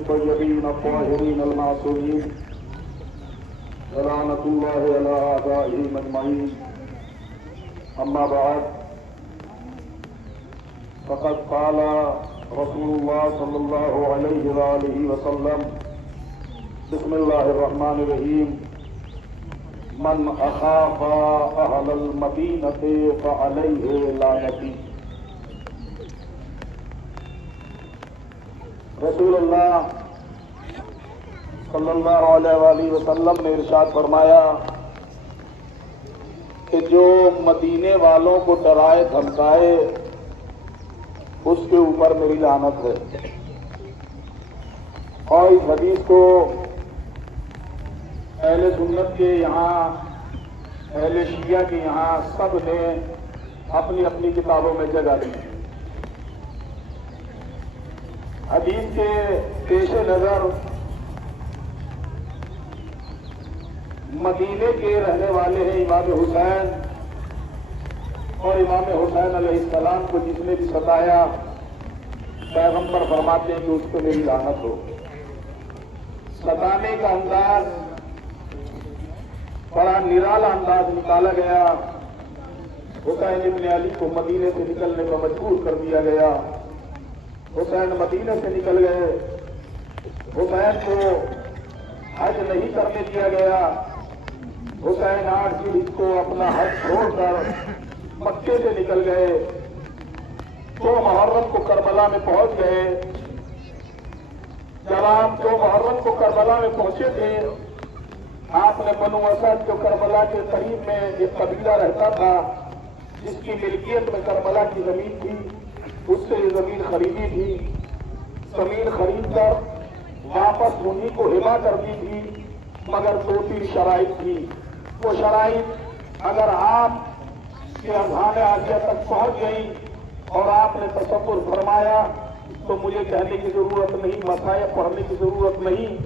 الطيبين الطاهرين المعصومين ولعنة الله على أعدائهم أجمعين. أما بعد، فقد قال رسول الله صلى الله عليه وآله وسلم: بسم الله الرحمن الرحيم، من أخاف أهل المدينة فعليه لعنتي. رسول اللہ صلی اللہ علیہ وآلہ وسلم نے ارشاد فرمایا کہ جو مدینے والوں کو ڈرائے دھمکائے اس کے اوپر میری لعنت ہے. اور اس حدیث کو اہل سنت کے یہاں، اہل شیعہ کے یہاں سب نے اپنی اپنی کتابوں میں جگہ دی. حدیث کے پیش نظر مدینے کے رہنے والے ہیں امام حسین، اور امام حسین علیہ السلام کو جس نے بھی ستایا پیغمبر فرماتے ہیں کہ اس پہ میری لعنت ہو. ستانے کا انداز بڑا نرالا انداز نکالا گیا. حسین ابن علی کو مدینے سے نکلنے پر مجبور کر دیا گیا. حسین مدینے سے نکل گئے. حسین کو حج نہیں کرنے دیا گیا. حسین 8 ذوالحجہ کو اپنا حج چھوڑ کر مکے سے نکل گئے. 2 محرم کو کربلا میں پہنچ گئے. جب آپ 2 محرم کو کربلا میں پہنچے تھے، آپ نے بنو اسد جو کربلا کے قریب میں ایک قبیلہ رہتا تھا جس کی ملکیت میں کربلا کی زمین تھی، اس سے یہ زمین خریدی تھی. زمین خرید کر واپس انہیں کو ہبا کر دی تھی، مگر 2-3 شرائط تھی. وہ شرائط اگر آپ کے اذہان عالیہ تک پہنچ گئی اور آپ نے تصور فرمایا تو مجھے کہنے کی ضرورت نہیں، مسائل پڑھنے کی ضرورت نہیں.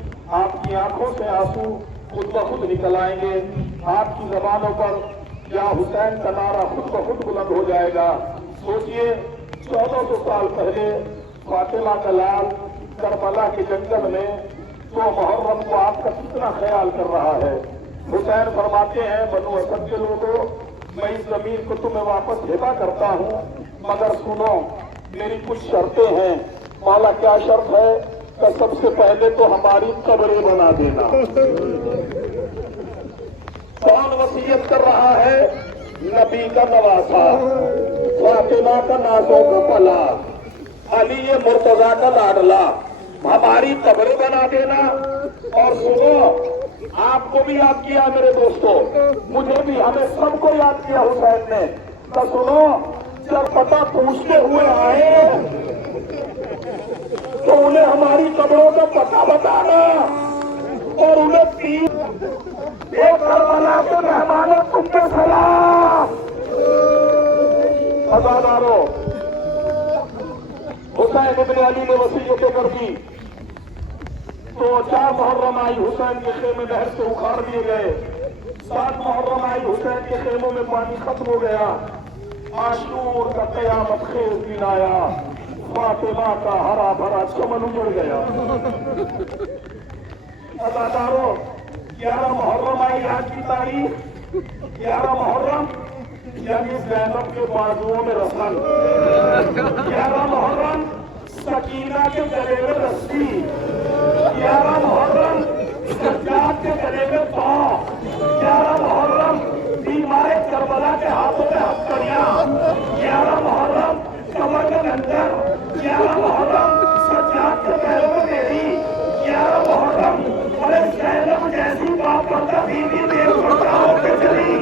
آپ کی آنکھوں سے آنسو خود بخود نکل آئیں گے. آپ کی زبانوں پر یا حسین کا نعرہ خود بخود بلند ہو جائے گا. سوچئے 1400 سال پہلے فاطمہ کا لال کربلا کے جنگل میں 2 محرم کو آپ کا کتنا خیال کر رہا ہے. حسین فرماتے ہیں بنو اسد کے لوگوں، میں اس زمین کو تمہیں واپس ہبا کرتا ہوں، مگر سنو میری کچھ شرطیں ہیں. مولا کیا شرط ہے؟ کہ سب سے پہلے تو ہماری قبریں بنا دینا. کون وصیت کر رہا ہے؟ نبی کا نواسا، فاطمہ کا نازوں کا پلا، علی مرتضیٰ کا لاڈلا. ہماری قبریں بنا دینا. اور سنو، آپ کو بھی یاد کیا میرے دوستوں، مجھے بھی، ہمیں سب کو یاد کیا حسین نے. تو سنو، جب پتہ پوچھتے ہوئے آئے تو انہیں ہماری قبروں کا پتہ بتانا اور انہیں 3 کربلا کے مہمانوں تم پہ سلام. عزادارو، حسین ابن علی نے وصیتیں کر دی تو 4 محرم آئی، حسین کے خیمے نہر سے اکھاڑ دیے گئے. 7 محرم آئی، حسین کے خیموں میں پانی ختم ہو گیا. عاشور کا قیامت خیز دن آیا، فاطمہ کا ہرا بھرا چمن اجڑ گیا. عزادارو، 11 محرم آئی آج کی تاریخ. 11 محرم یعنی زینب کے بازوؤں میں رسن. 11 محرم سکینہ کے گلے میں رسی. 11 محرم سجاد کے گلے میں پاؤں. 11 محرم بیمار کربلا کے ہاتھوں میں ہتھکڑیاں. 11 محرم کمر کے اندر. 11 محرم سجاد کے پیروں میں میری. 11 محرم ارے زینب جیسی باپردہ بیوی بے پردہ ہو کے چلی.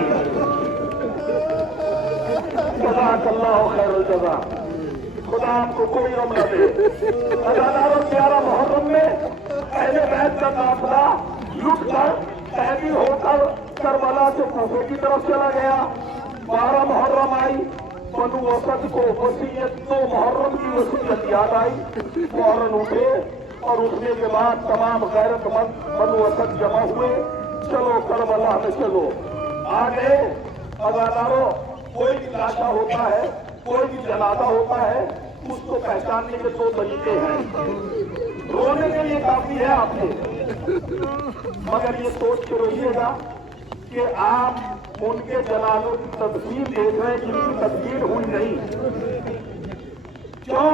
جزاک اللہ خیر الجزا. خدا آپ کو کوئی غم نہ دے. عزادارو، 11 محرم میں اہل بیت کا قافلہ لٹ کر قیدی ہو کر کربلا سے کوفے کی طرف چلا گیا. 12 محرم آئی، بنو اسد کو وصیت 2 محرم کی وصیت یاد آئی. فوراً اٹھے اور اٹھنے کے بعد تمام غیرت مند بنو اسد جمع ہوئے. چلو کربلا میں چلو. آگے عزادارو، کوئی بھی لاشا ہوتا ہے، کوئی بھی جنازہ ہوتا ہے، اس کو پہچاننے کے 2 طریقے ہیں. رونے کے लिए काफी है आपके। मगर ये सोच के रहिएगा कि आप उनके जनाजों की तस्वीर देख रहे हैं जिनकी तस्वीर हुई नहीं। क्यों?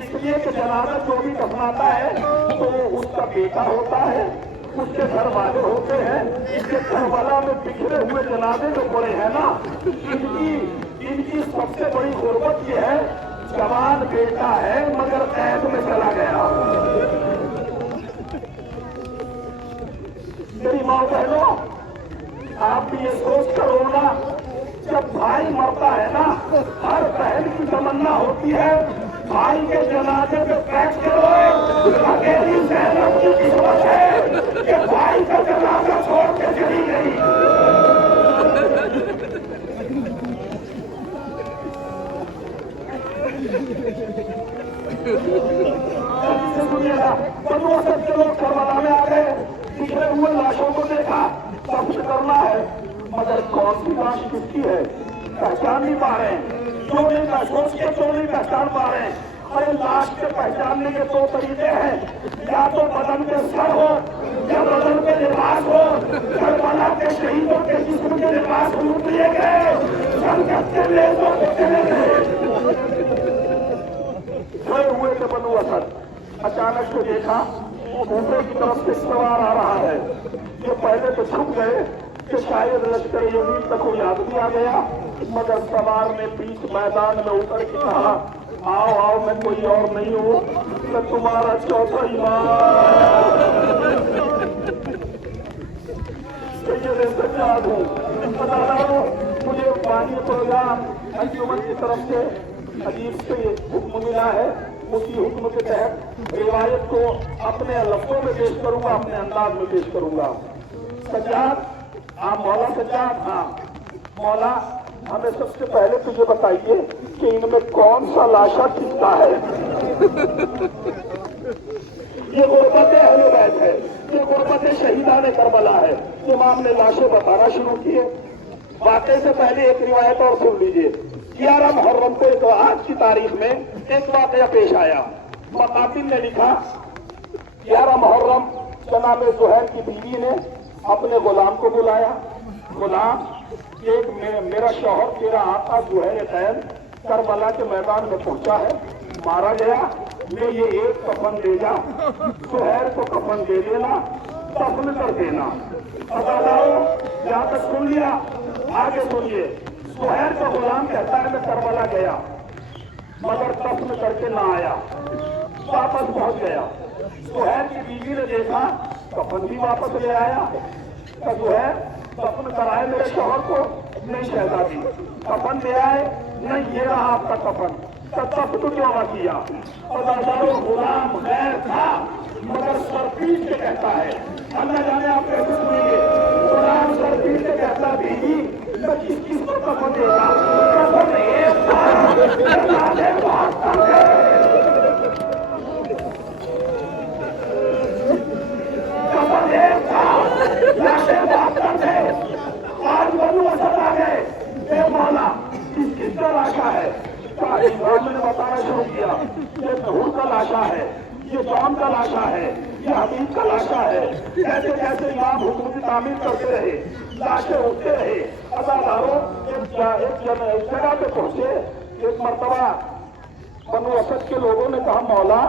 इसलिए कि जनाजा जो भी दफनाता है तो उसका बेटा होता है, उसके घर वाले होते हैं। इसके करबला में बिखरे हुए जनाजे जो पड़े हैं ना, इनकी सबसे बड़ी गुर्बत ये है, जवान बेटा है मगर कैद में चला गया। मेरी माँ बहनों, आप भी ये सोच कर रोना, जब भाई मरता है ना, हर बहन की तमन्ना होती है भाई के जनाजे पे बैठ करो। अकेली ज़ैनब की किस्मत है कि भाई का जनाजा छोड़ के चली गई। बनु असद के लोग करबला में आ गए, बिखरे हुए लाशों को देखा, दफन करना है, मगर कौन सी लाश किसकी है पहचान नहीं पा रहे। चोरी का सोच के चोरी पहचान पा रहे हैं। अरे लाश के पहचानने के दो तरीके हैं, या तो बदन पे सर हो या बदन पे लिबास हो। करबला के शहीदों के जिस्म के लिबास लूट लिए गए, संकट के लेजों को चले गए। खड़े हुए थे बनु असद, अचानक से देखा ऊपर की तरफ से सवार आ रहा है। ये पहले तो छुप गए कि शायद लश्कर यजीद तक को याद भी आ गया, मगर सवार ने बीच मैदान में उतर के कहा, आओ आओ, मैं कोई और नहीं हूँ, मैं तुम्हारा चौथा इमाम सज्जाद हूँ। मुझे पानी प्रोग्राम अंजुमन की तरफ से अजीब से हुक्म मिला है, उसी हुक्म के तहत रिवायत को अपने लफ्जों में पेश करूंगा, अपने अंदाज में पेश करूंगा। सज्जाद, आप मौला सज्जाद? हाँ मौला, हमें सबसे पहले तो ये बताइए कि इनमें कौन सा लाशा किसका है? ये गुर्बत अहले बैत है, ये गुर्बत शहीदान करबला है। इमाम ने लाशें बताना शुरू किए। वाकई से पहले एक रिवायत और सुन लीजिए। 11 मुहर्रम को तो आज की तारीख में एक वाकया पेश आया। मकातिल ने लिखा, 11 मुहर्रम जनाब ज़ुहैर की बीवी ने अपने गुलाम को बुलाया। गुलाम, एक मेरा शौहर तेरा आका ज़ुहैर खैर करबला के मैदान में पहुंचा है, मारा गया, मैं ये एक कफन ले जा, ज़ुहैर को कफन दे देना, दफन कर देना। अदालाओ, यहाँ तक सुन लिया, आगे सुनिए। ज़ुहैर का गुलाम कहता है मैं करबला गया मगर दफन करके ना आया, वापस पहुंच गया। ज़ुहैर की बीवी ने देखा, कफन भी वापस ले आया। तो ज़ुहैर, दफन कराए मेरे शौहर को? नहीं शहजादी। कफन ले आए? नहीं, ये रहा आपका कफन। तब तो क्यों ना किया? और गुलाम गैर था मगर सरपीट के कहता है, अल्लाह जाने आप कैसे सुनेंगे, गुलाम सरपीट के कहता बीवी मैं किसको कफन देगा? कफन एक था, कफन एक था, लाशें बात करते। आज बनु असद आ गए, ए मौला किसका लाशा है? इमाम ने बताना शुरू किया, ये जहूर का लाशा है, ये जॉन का लाशा है, ये हमीद का लाशा है। कैसे कैसे इमाम हुक्म की तामील करते रहे, लाशें उठते रहे। अदादारों एक जगह पे पहुंचे। एक मर्तबा बनु असद के लोगों ने कहा, मौला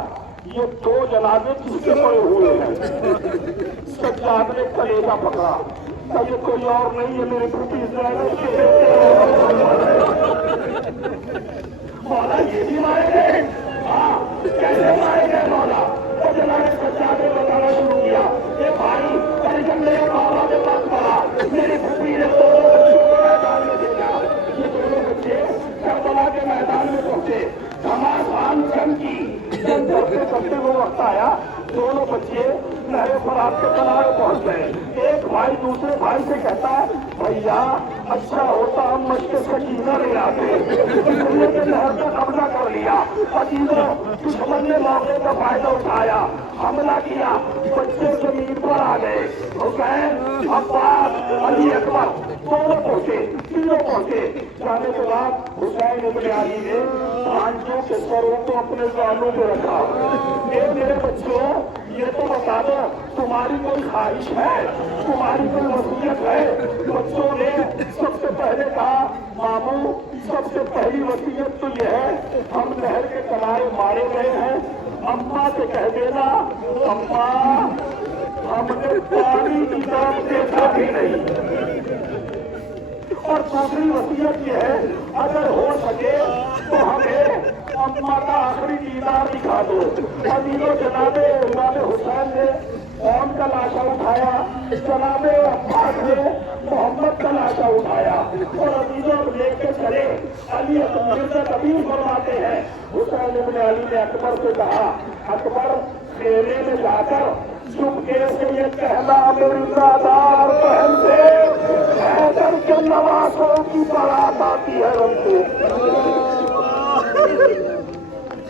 ये 2 जनाजे किसके पड़े हुए हैं? सज्जाद ने कलेजा पकड़ा, ये कोई और नहीं है, मेरे फूफी मौला ये भी मारे गए। हाँ, कैसे मारे गए मौला? तो जनाब सज्जाद ने बताना शुरू किया, ये भाई कल मेरे मौला के पास पड़ा, मेरी फूफी ने 2 बच्चों को मैदान में भेजा। ये 2 बच्चे करबला के मैदान में पहुंचे, घमासान जंग की जंग करते करते वो वक्त आया, दोनों बच्चे नहर फरात के किनारे पहुंच गए। एक भाई दूसरे भाई से कहता है, भैया अच्छा होता हम मशके सकीना ले आते, नहर का कब्जा कर लिया। अजीजों, दुश्मन ने मौके का फायदा उठाया, हमला किया, बच्चे जमीन पर आ गए। हुसैन, अब्बास, अली अकबर दोनों पहुंचे, तीनों पहुंचे। जाने के बाद हुसैन इब्न अली ने भांजों के सरों को अपने गालों पे रखा। ये मेरे बच्चों, ये तो बता दो, तुम्हारी कोई ख्वाहिश है, तुम्हारी कोई वसीयत है? बच्चों ने सबसे पहले कहा, मामू सबसे पहली वसीयत तो ये है, हम नहर के किनारे मारे गए हैं, अम्मा से कह देना, अम्मा हमने पानी की तरफ देखा भी नहीं। और दूसरी वसीयत ये है, अगर हो सके तो हमें अम्मा का आखिरी दीदार दिखा दो। अजीजों, जनाबे इमाम हुसैन ने कौन का लाशा उठाया, जनाबे अब्बास ने मोहम्मद का लाशा उठाया, और अजीजों लेके चले। अली मिर्जा कबीर फरमाते हैं, हुसैन इब्न अली ने अकबर से कहा, अकबर खेमे में जाकर चुपके से ये कहना मेरी नादार बहन से, हैदर के नवासों की बारात आती है उनसे।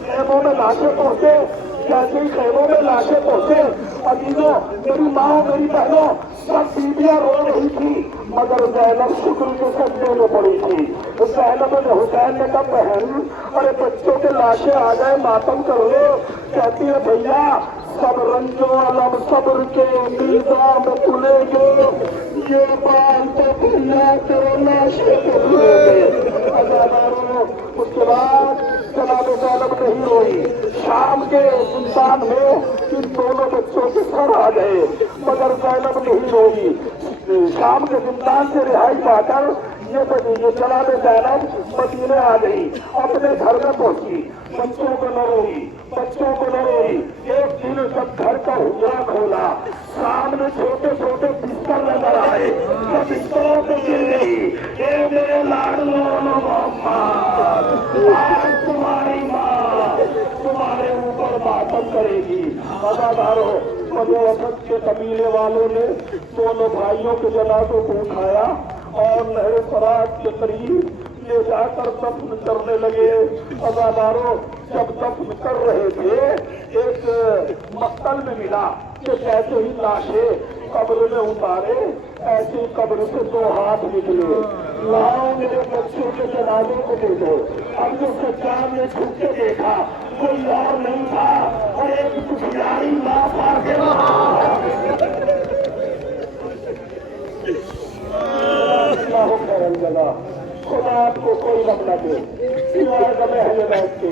खेमों में लाशें पहुंचे, जैसे ही खेमों में लाशें पहुंचे, अजीजों, मेरी माँ मेरी बहनों सब बीबियां रो रही थी, मगर ज़ैनब शुक्र के सजदे में पड़ी थी। ज़ैनब ने हुसैन ने कहा, बहन अरे बच्चों के लाशें आ गए, मातम कर लो। कहती है, भैया सब रंजो अलम सब्र के निजाम खुलेंगे, ये बाल तो भैया करो लाशें तो खुलेंगे। अजादारों, उसके बाद जनाब ज़ैनब नहीं रोई। शाम के इंसान में इन दोनों बच्चों के सर आ गए, मगर ज़ैनब नहीं रोई। शाम के जिंदान से रिहाई पाकर ये जनाब ज़ैनब मदीने आ गई, अपने घर में पहुंची। बच्चों को न रोई, बच्चों को न रोई। एक दिन जब घर का हुजरा खोला, सामने छोटे छोटे बिस्तर नजर आए, तो बिस्तरों पे गिर गई, ये मेरे लाडलो मोहम्मद, आज तुम्हारी माँ तुम्हारे ऊपर मातम करेगी। अदादारों, बनु असद के कबीले वालों ने दोनों भाइयों के जनाजों को उठाया और नहर फरात के करीब ले जाकर दफन करने लगे। अजादारों, जब दफन कर रहे थे, एक मक्तल में मिला कि जैसे ही लाशें कब्र में उतारे, ऐसे कब्र से दो हाथ निकले, लाओ मेरे बच्चों के जनाजे को दे दो। अब जो सज्जाद ने छुप के देखा, कोई और नहीं था, और एक दुखियारी माँ पार के जगह खुदा आपको कोई रब न दे। सिवाय गमे बैठ के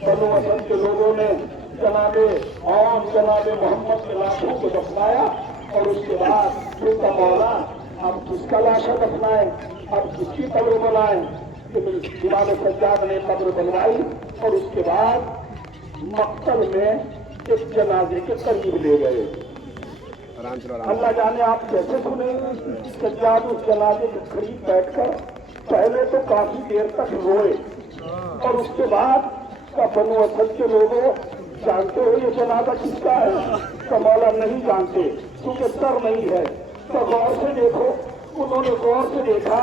बनु असद के लोगों ने जनाबे और जनाबे मोहम्मद के लाशों को दफनाया, और उसके बाद ये का मौला अब किसका लाशा दफनाए, अब किसकी कब्र बनाए। इमाम सज्जाद ने कब्र बनवाई, और उसके बाद मक्तल में एक जनाजे के करीब ले गए। अल्लाह जाने आप कैसे सुने, सज्जाद उस जनाजे के करीब बैठकर पहले तो काफी देर तक रोए, और उसके बाद बनु असद के लोगों, जानते हो ये जनाजा किसका है? का मौला नहीं जानते, क्योंकि सर नहीं है। तो गौर से देखो, उन्होंने गौर से देखा,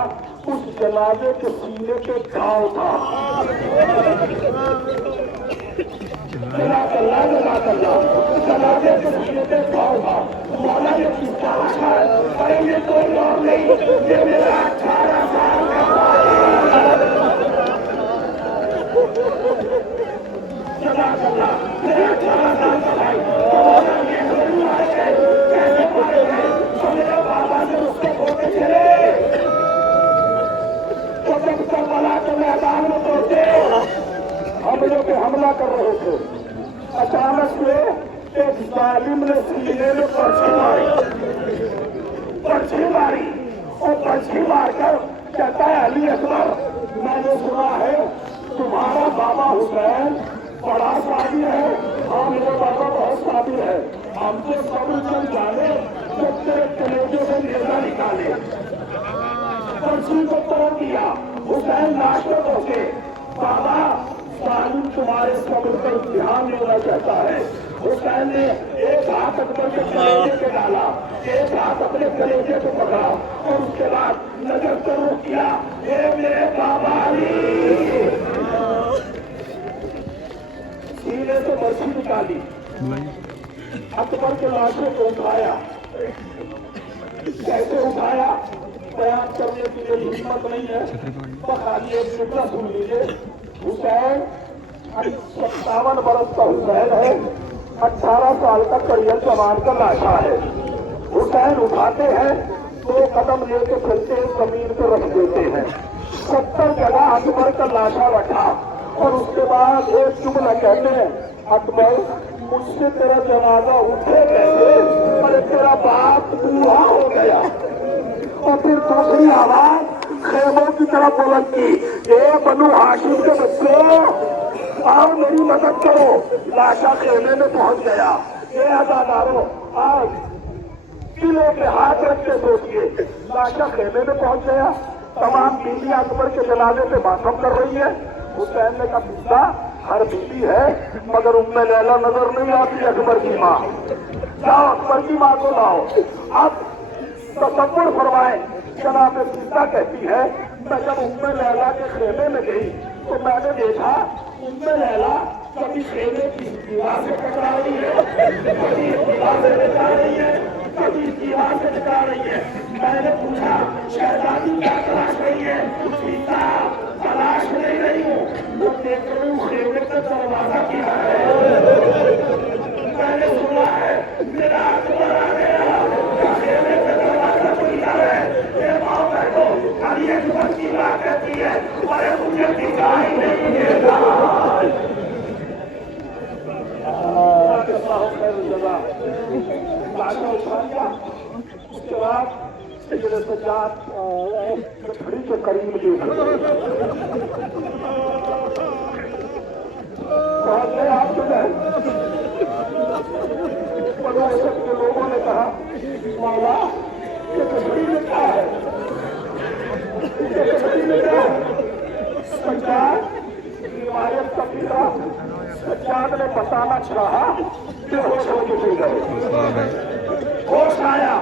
उस जनाजे के सीने पे घाव था। जनाजे के सीने पे घाव था। मौला ने किसका रखा है? अरे ये कोई और नहीं, ये मेरा 18 साल का भाई, मेरा बाबा ने उसको बोलते चले, तो जब करबला के मैदान में पहुंचे, हम लोग हमला कर रहे थे, अचानक से एक जालिम ने सीने में पर्ची मारी, और पर्ची मारकर कहता है, अली अकबर, मैंने सुना है तुम्हारा बाबा हुसैन बड़ा साबिर है। हाँ, मेरे बाबा बहुत साबिर है, हमसे कब्र चल जाने जब तेरे कलेजे से नेजा निकाले। पर्ची को तोड़ दिया, हुसैन लाश में पहुंचे, बाबा सालिम तुम्हारे कब्र पर ध्यान देना चाहता है। हुसैन ने एक हाथ अकबर के कलेजे पे डाला, एक हाथ अपने कलेजे को पकड़ा, और उसके बाद नजर से रुक किया, हे मेरे बाबा अली। सीने से बर्फी निकाली, अकबर के लाशों को उठाया। कैसे उठाया बयान करने की मेरी हिम्मत नहीं है, तो खाली एक टुकड़ा सुन लीजिए। हुसैन 57 बरस का हुसैन है, 18 साल का करियर जवान का लाशा है। हुसैन उठाते हैं 2 कदम लेके चलते जमीन पे रख देते हैं। 70 जगह अकबर का लाशा रखा और उसके बाद एक जुमला कहते हैं, अकबर मुझसे तेरा जनाजा उठे कैसे, अरे तेरा बाप बूढ़ा हो गया। और फिर दूसरी आवाज खेमों की तरफ बुलंदी, ए बनु हाशिम के बच्चों आओ मेरी मदद करो। लाशा खेमे में पहुंच गया। ये अदादारों आज किलों पे हाथ रख के सोचिए, लाशा खेमे में पहुंच गया। तमाम बीवियां अकबर के जनाजे पे मातम कर रही है। हुसैन ने कहा पिता हर बीवी है मगर उम्मे लैला नजर नहीं आती अकबर की माँ। जाओ अकबर की माँ को लाओ। अब तसव्वुर फरमाए, जनाब सीता कहती है मैं जब उम्मे लैला के खेमे में गई तो मैंने देखा उम्मे लैला कभी खेमे की दीवार से टकरा रही है, कभी दीवार से टकरा रही है, कभी दीवार से टकरा रही है। मैंने पूछा शहजादी क्या तलाश रही है? सीता तलाश नहीं रही हूँ, वो देख रही हूँ खेमे का दरवाजा क्या है। मैंने सुना है मेरा अकबर आ गया, खेमे का दरवाजा खुला है। ये माँ बहनों खाली अकबर की बात कहती है, अरे मुझे दिखाई नहीं देता। लाशा उठा लिया। उसके बाद सज्जाद घड़ी के करीब पहुंच गए। आप जो है के लोगों ने कहा मौला ये घड़ी में क्या है, घड़ी में क्या है? सज्जाद रिवायत का पिता सज्जाद ने बताना चाहा, बेहोश होके गिर गए। होश आया,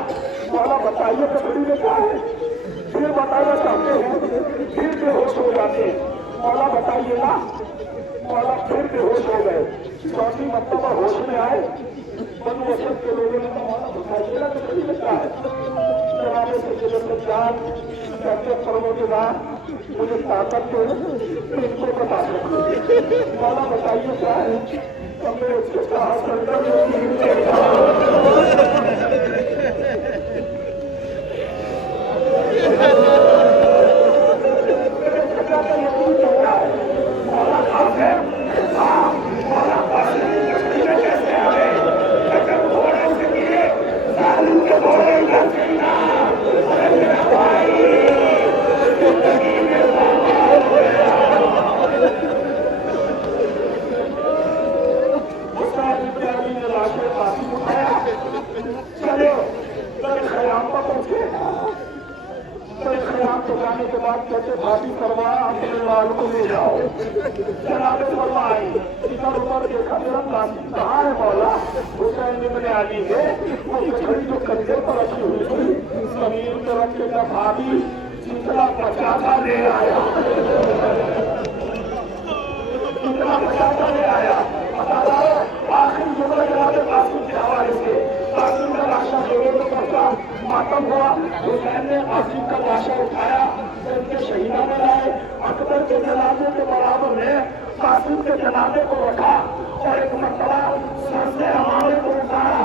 मौला बताइए तो घड़ी में क्या है? फिर बताना चाहते हैं, फिर बेहोश हो जाते हैं। मौला बताइए ना, मौला फिर बेहोश हो गए। चौथी मरतबा होश में आए। बनु असद के लोगों ने कहा मौला बताइए ना तो घड़ी में क्या है? जनाब सज्जाद कहते फरमाएगा मुझे ताकत दो, इनको बता सकते। मौला बताइए क्या है? हमने उसके कहा जाने के बाद कहते भाभी करवा अपने लाल को ले जाओ। जनाबे फरमाई इधर उधर देखा मेरा कासिम कहाँ है मौला? हुसैन इब्न अली है, वो घड़ी जो कंधे पर रखी हुई थी जमीन पर रख के भाभी जितना पचासा ले आया, जितना पचासा ले आया। आखिर जुमला जनाबे कासिम के हवाले से कासिम का लाशा लोगों में पड़ता मातम हुआ। हुसैन ने कासिम का लाशा उठाया, उनके शहीदा बनाए। अकबर के जनाजे के बराबर में कासिम के जनाजे को रखा और एक मरतबा सर से हमारे को उठाया,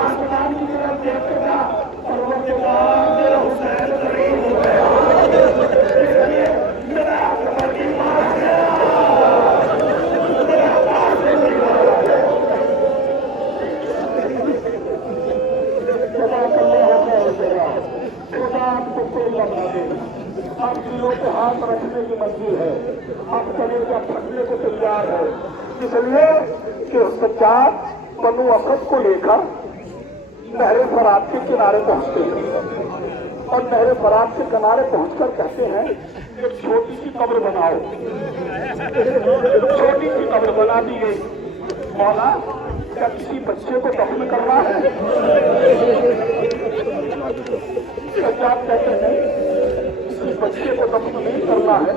आसमान की तरफ देखते था और वो के बाद मेरा हुसैन करीब हो गया। इसलिए मेरा अकबर की मार गया, मेरा बाप से नहीं मारा गया। खुदा आपको कोई लगा दे, आप दिलों पे हाथ रखने की मंजूर है, आप कलेजा फटने को तैयार है। इसलिए कि सज्जाद बनु असद को लेकर नहरे फरात के किनारे पहुंचते हैं और नहरे फरात के किनारे पहुंचकर कहते हैं एक छोटी सी कब्र बनाओ। छोटी सी कब्र बना दी गई। मौला क्या किसी बच्चे को दफन करना है? सज्जाद कहते हैं किसी बच्चे को दफन नहीं करना है,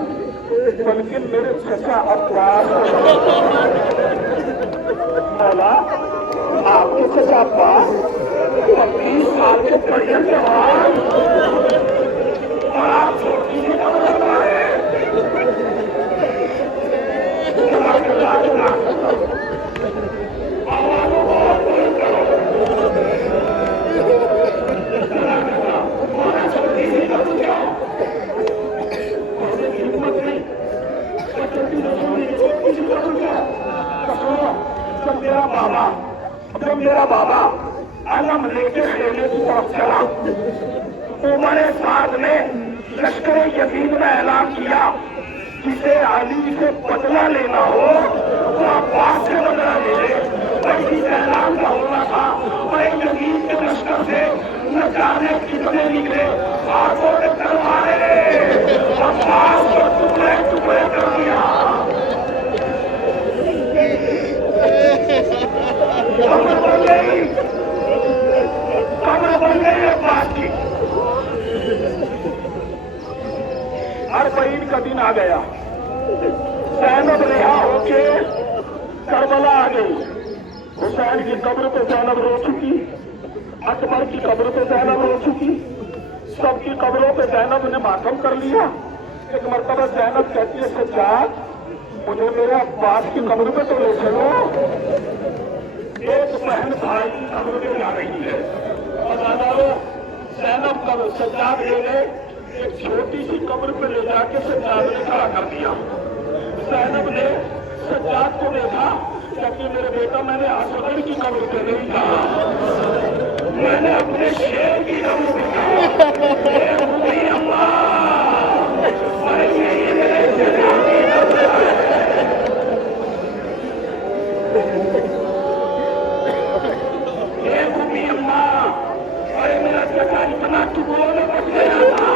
बल्कि मेरे चचा अब्बास मौला आपके चचा अब्बास 20 साल के करियर जवान और आप छोटी सी कब्र बनवा रहे हैं। आवाज़ जब मेरा बाबा अलम लेके खेलने की तरफ चला, उमर साद ने लश्कर यजीद में ऐलान किया, जिसे अली से बदला लेना हो तो अब्बास से बदला ले ले। वही ऐलान का होना था। वही यजीद के लश्कर से न जाने कितने निकले, हाथों में तलवारें, अब्बास को टुकड़े टुकड़े कर दिया। कब्र बन गई, कब्र बन गई अब्बास की। अरबईन का दिन आ गया, ज़ैनब रिहा होके करबला आ गई। हुसैन की कब्र पे ज़ैनब रो चुकी, अकबर की कब्र पे ज़ैनब रो चुकी, सबकी कब्रों पे ज़ैनब ने मातम कर लिया। एक मर्तबा ज़ैनब कहती है, सज्जाद मुझे मेरे अब्बास की कब्र पे तो ले चलो। एक बहन भाई की कब्र पे जा रही है और ज़ैनब कब्र सज्जाद ले गए, एक छोटी सी कब्र पे ले जाके सज्जाद ने खड़ा कर दिया। ज़ैनब ने सज्जाद को देखा, क्योंकि मेरे बेटा मैंने असगर की कब्र पे नहीं कहा, मैंने अपने शेर की कब्र पे कहा। मेरा चचा इतना टुकड़ों में बच गया था,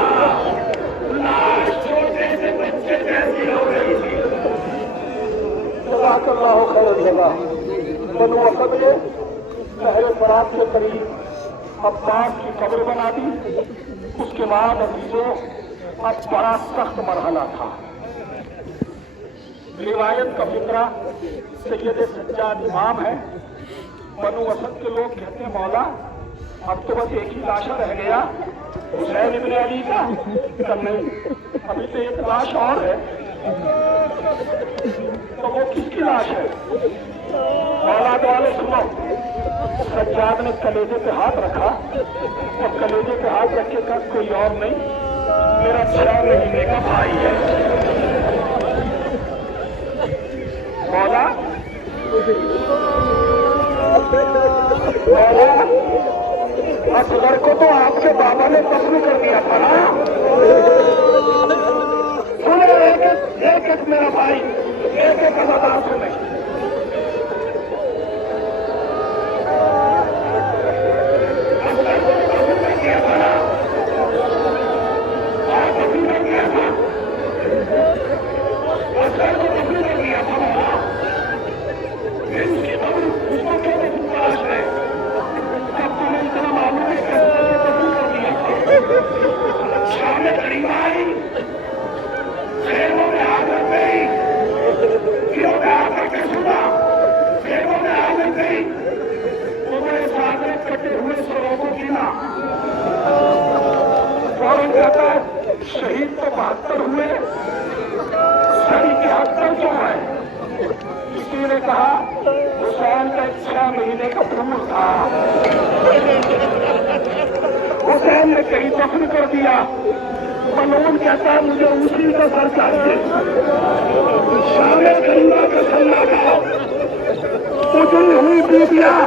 लाश छोटे से बच्चे जैसी हो रही थी। जज़ाकल्लाहु खैरन जज़ा। बनु असद ने शहर फरात के करीब अब्बास की कब्र बना दी। उसके बाद अजीजों अब बड़ा सख्त मरहला था। रिवायत का फिक्रा सैयद सज्जाद इमाम है। बनु असद के लोग कहते हैं, मौला अब तो बस एक ही लाशा रह गया, हुसैन इब्ने अली का। नहीं, अभी तो एक लाश और है। तो वो किसकी लाश है? औलाद वाले सुनो, सज्जाद ने कलेजे पे हाथ रखा और कलेजे पे हाथ रखे का कोई और नहीं, मेरा 6 महीने का भाई है। मौला असगर को तो आपके बाबा ने दफन कर दिया था ना। सुने एक एक मेरा भाई, एक एक अदादार सुने। शहीद तो 72 हुए, सही 73 जो है। किसी ने कहा हुसैन का 6 महीने का फूल था, हुसैन ने कहीं दफन कर दिया। मनून कहता है मुझे उसी का सर चाहिए। शामे गंगा का सल्ला खाओ, उजड़ी हुई बीबियां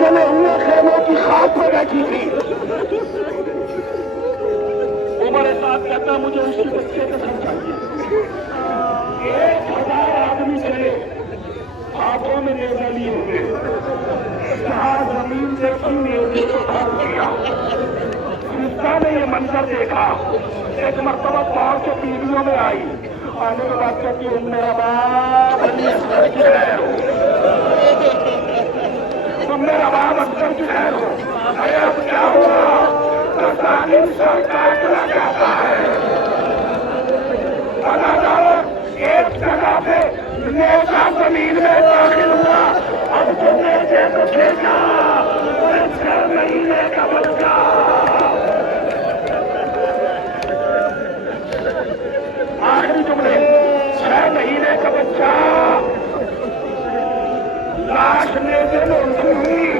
चले हुए खेलों की खाक में बैठी थी। उमर साथ कहता मुझे उसी बच्चे का सर चाहिए। 1000 आदमी चले, हाथों में नेजा लिए हुए, जहां जमीन देखी नेजे को भाग दिया। फिरिश्ता ने ये मंजर देखा। एक मरतबा पहुंच के बीवियों में आई, आने के बाद कहती है मेरा बाप अली असगर की खैर हो, तुम मेरा बाप असगर की खैर हो। अरे अब क्या हुआ? जालिम सरकार चला जाता है। एक जगह पे नेता जमीन में दाखिल हुआ, अब तो नेते को भेजा 6 महीने का बच्चा। आखिरी जुमले, 6 महीने का बच्चा लाश नेते में उठी हुई।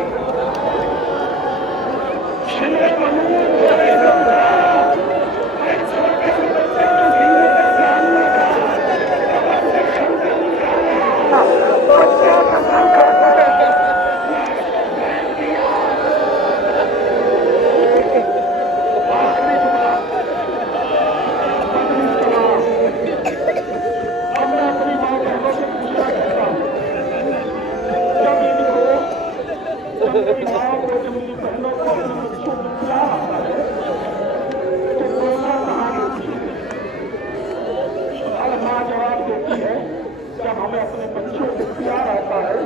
मेरी माँ को, जो मेरी बहनों को, अपने बच्चों को प्यार आता है तो रोना कहाँ होती है? और माँ जवाब देती है, जब हमें अपने बच्चों को प्यार आता है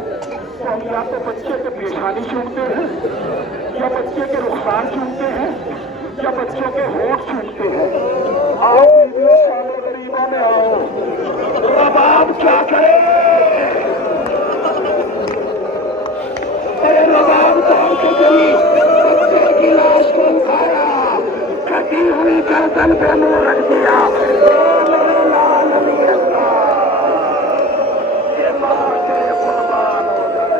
तो हम या तो बच्चे के पेशानी चूमते हैं, या बच्चे के रुखसार चूमते हैं, या बच्चों के होठ चूमते हैं। आओ बीवियों, सालों, गरीबों में आओ, अब आप क्या करें? रबाब कौन से गरीब बच्चे की लाश को उठाया, कटी हुई गर्दन पे मुंह रख दिया, मेरे लाल अली अल्लाह, ये माँ के कुर्बान हो गए।